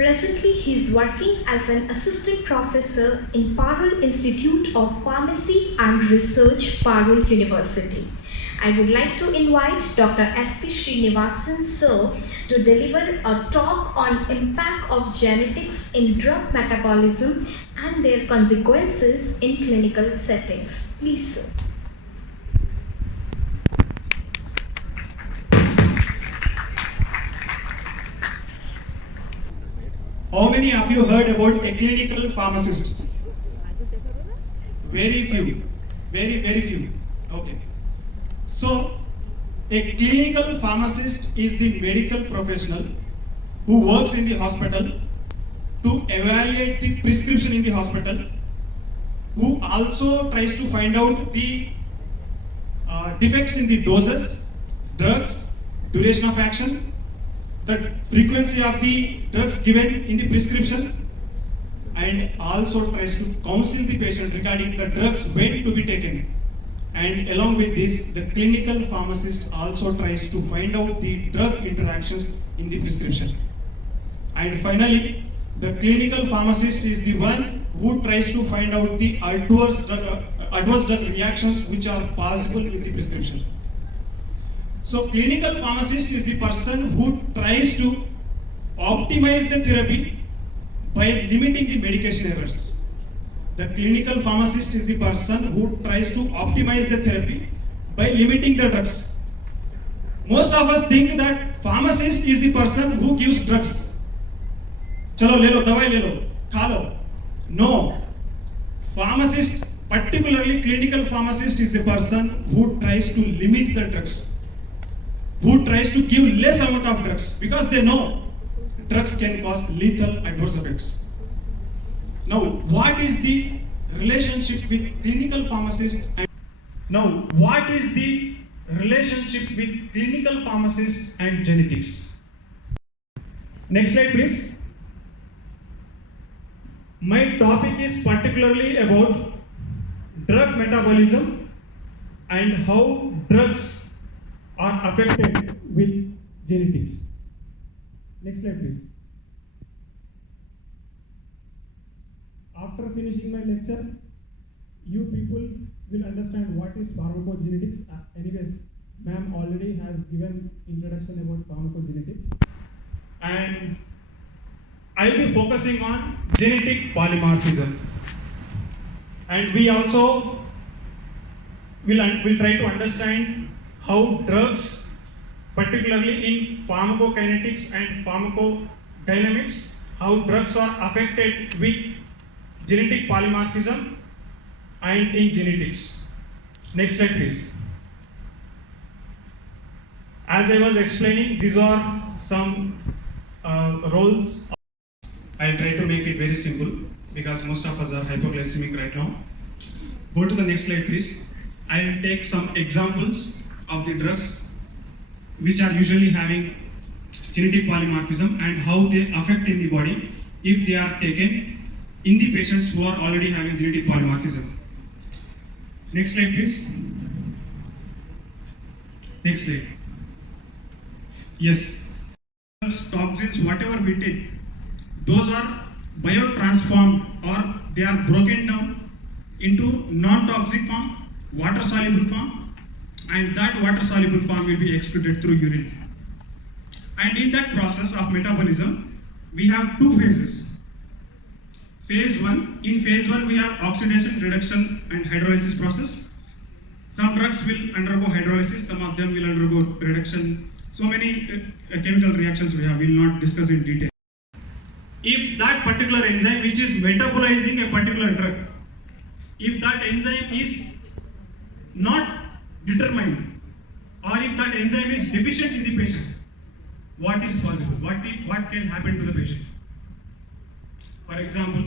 Presently, he is working as an assistant professor in Parul Institute of Pharmacy and Research, Parul University. I would like to invite Dr. S.P. Srinivasan sir to deliver a talk on impact of genetics in drug metabolism and their consequences in clinical settings. Please, sir. How many of you heard about a clinical pharmacist? Very few. Very few. Okay. So, a clinical pharmacist is the medical professional who works in the hospital to evaluate the prescription in the hospital, who also tries to find out the defects in the doses, drugs, duration of action, the frequency of the drugs given in the prescription, and also tries to counsel the patient regarding the drugs when to be taken. And along with this, the clinical pharmacist also tries to find out the drug interactions in the prescription. And finally, the clinical pharmacist is the one who tries to find out the adverse drug reactions which are possible with the prescription. So, clinical pharmacist is the person who tries to optimize the therapy by limiting the medication errors. The clinical pharmacist is the person who tries to optimize the therapy by limiting the drugs. Most of us think that pharmacist is the person who gives drugs. Chalo le lo, dawai le lo, kha lo. No. Pharmacist, particularly clinical pharmacist, is the person who tries to limit the drugs, who tries to give less amount of drugs, because they know drugs can cause lethal adverse effects. Now, what is the relationship with clinical pharmacist and genetics? Next slide, please. My topic is particularly about drug metabolism and how drugs are affected with genetics. Next slide, please. After finishing my lecture, you people will understand what is pharmacogenetics. Anyways, ma'am already has given introduction about pharmacogenetics, and I'll be focusing on genetic polymorphism. And we also will try to understand how drugs, particularly in pharmacokinetics and pharmacodynamics, how drugs are affected with genetic polymorphism and in genetics. Next slide, please. As I was explaining, these are some roles. I'll try to make it very simple because most of us are hypoglycemic right now. Go to the next slide, please. I'll take some examples of the drugs which are usually having genetic polymorphism and how they affect in the body if they are taken in the patients who are already having genetic polymorphism. Next slide, please. Next slide. Yes. Toxins, whatever we take, those are biotransformed or they are broken down into non-toxic form, water-soluble form, and that water-soluble form will be excreted through urine. And in that process of metabolism, we have two phases. Phase 1, in phase 1 we have oxidation, reduction and hydrolysis process. Some drugs will undergo hydrolysis, some of them will undergo reduction. So many chemical reactions we have, we will not discuss in detail. If that particular enzyme which is metabolizing a particular drug, if that enzyme is not determined or if that enzyme is deficient in the patient, what is possible? What can happen to the patient? For example,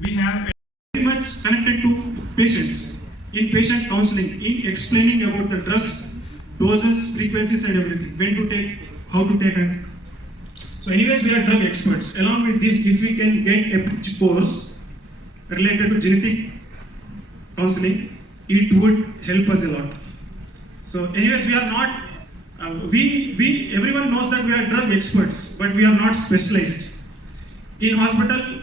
we have very much connected to patients in patient counseling, in explaining about the drugs, doses, frequencies and everything, when to take, how to take and so anyways we are drug experts. Along with this, if we can get a course related to genetic counseling, it would help us a lot. So anyways we are not, everyone knows that we are drug experts, but we are not specialized. In hospital,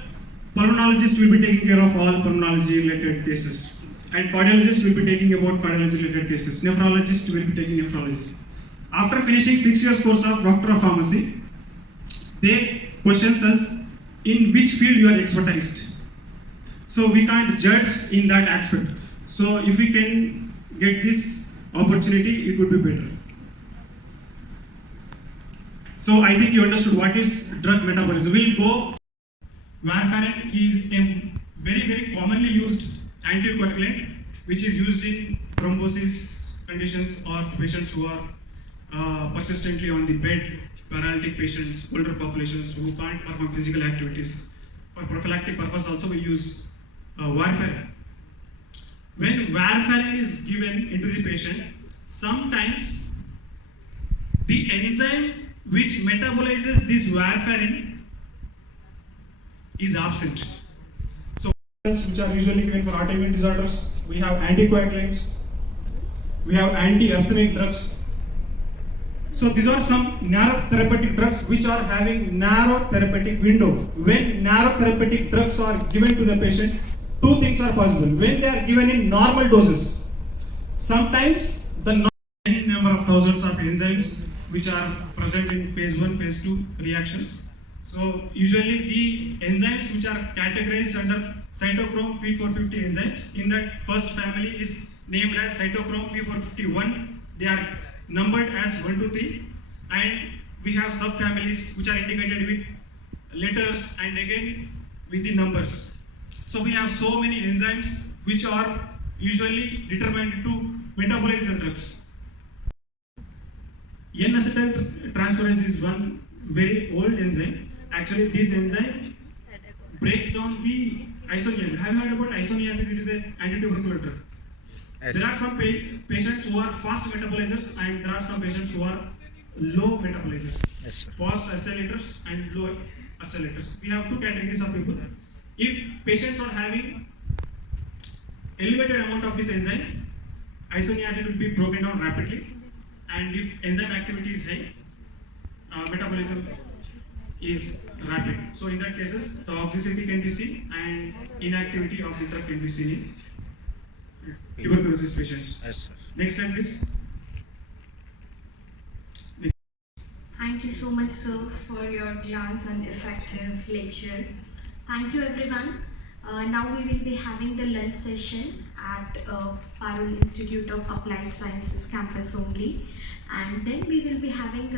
pulmonologist will be taking care of all pulmonology related cases, and cardiologist will be taking about cardiology related cases. Nephrologist will be taking nephrology. After finishing 6 years course of Doctor of Pharmacy, they questions us in which field you are expertised. So we can't judge in that aspect. So if we can get this opportunity, it would be better. So I think you understood what is drug metabolism. We'll go. Warfarin is a very commonly used anticoagulant which is used in thrombosis conditions or patients who are persistently on the bed, paralytic patients, older populations who can't perform physical activities. For prophylactic purpose also we use warfarin. When warfarin is given into the patient, sometimes the enzyme which metabolizes this warfarin is absent. So, which are usually given for autoimmune disorders, we have anticoagulants, we have anti-arrhythmic drugs. So these are some narrow therapeutic drugs which are having narrow therapeutic window. When narrow therapeutic drugs are given to the patient, two things are possible. When they are given in normal doses, sometimes the number of thousands of enzymes which are present in phase 1, phase 2 reactions. So usually the enzymes which are categorized under cytochrome P450 enzymes in that first family is named as cytochrome P451. They are numbered as 1 to 3, and we have subfamilies which are indicated with letters and again with the numbers. So we have so many enzymes which are usually determined to metabolize the drugs. N-acetyl transferase is one very old enzyme. Actually, this enzyme breaks down the isoniazid. Have you heard about isoniazid? It is an anti-tubercular drug. Yes. There are some patients who are fast metabolizers and there are some patients who are low metabolizers. Yes, fast acetylators and low acetylators. We have two categories of people. If patients are having elevated amount of this enzyme, isoniazid will be broken down rapidly, and if enzyme activity is high, metabolism is rapid. So in that cases, toxicity can be seen and inactivity of the drug can be seen in tuberculosis patients. Yes, next slide, please. Thank you so much, sir, for your glance and effective lecture. Thank you, everyone. Now we will be having the lunch session at Parul Institute of Applied Sciences campus only, and then we will be having